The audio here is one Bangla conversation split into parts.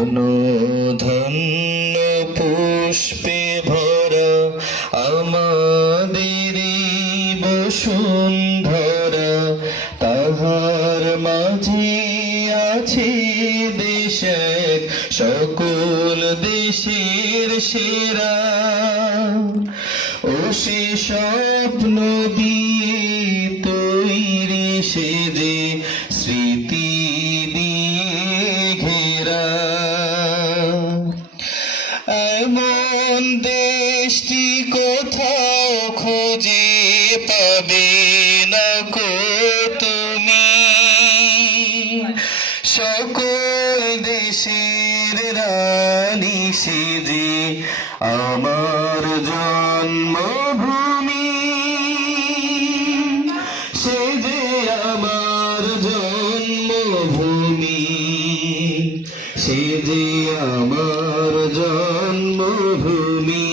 ধন ধন্য পুষ্পে ভরা আমাদের বসুন্ধরা, তাহার মাঝে আছে দেশ এক, সকল দেশের সেরা। ও সে স্বপ্ন দিয়ে তৈরি সেজে স্মৃতি দিয়ে ঘেরা, এমন দেশটি কোথাও খুঁজে পাবে না কো তুমি। সকল দেশের রানী সেজে আমার জন্মভূমি, সেজে আমার জন্মভূমি, সেজে আমার জন্মভূমি।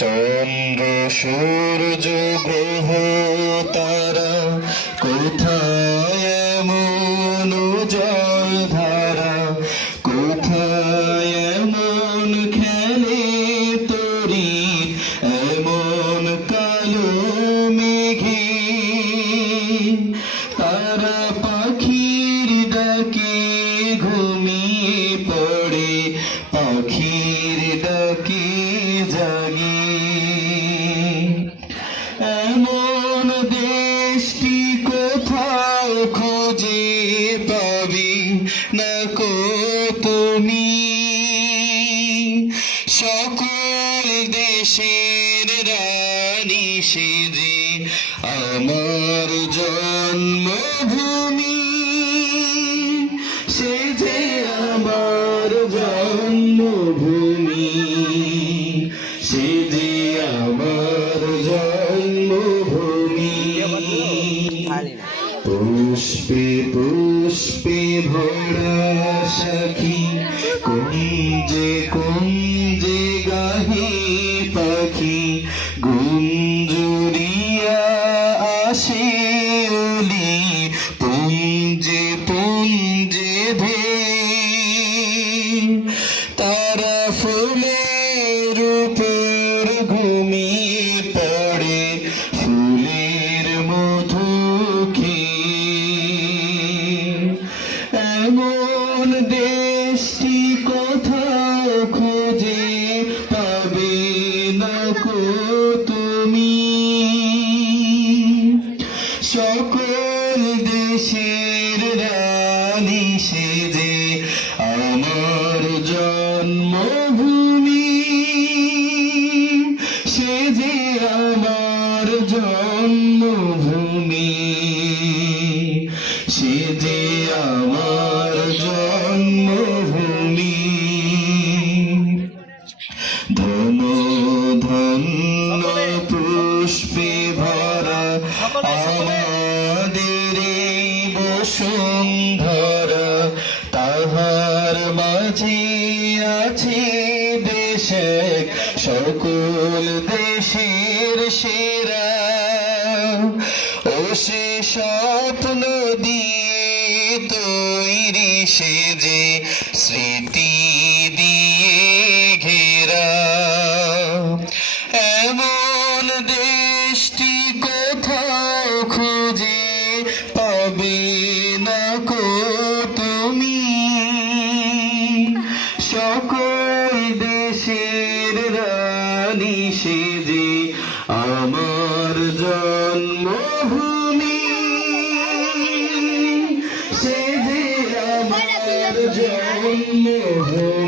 চন্দ্র সূর্য গ্রহ তারা কোথায় এমন জল ধারা, কোথায় এমন খেলে তরি, এমন কালো মেঘে তারা পাখির ডাকে ঘুমিয়ে পড়ে, পাখির ডাকে জাগে। এমন দেশটি কোথাও খুঁজে পাবি না কো তুমি। সকল দেশের রানী সেজে আমার জন্মভূমি, সেজে আমার জন্মভূমি, সেজে আমার জন্মভূমি। পুষ্পে পুষ্পে ভরা সখী, কুঞ্জে কুঞ্জে গাহে পাখি, গুঞ্জুরিয়া আসে ওলি, পুঞ্জে পুঞ্জে ধেয়ে তারা ফুলের উপর ঘুমিয়ে পড়ে, ফুলের মধু খেয়ে। এমন দেশটি কোথাও খুঁজে পাবে না কো তুমি। সকল দেশের রানী সেজে আমার জন্মভূমি, সেজে আমার জন্মভূমি, সেজে আমার জন্মভূমি। ধন ধন্য পুষ্পে ভরা আমাদের বসুন্ধরা, তাহার মাঝে আছে দেশ এক, সকল দেশের সেরা। ও সে স্বপ্ন দিয়ে তৈরি সেজে স্মৃতি দিয়ে ঘেরা, এমন দেশটি কোথাও খুঁজে পাবে না কো তুমি। সকল দেশের রানী সেজে আমার জন্মভূমি, সেজে আমার জন্মভূমি।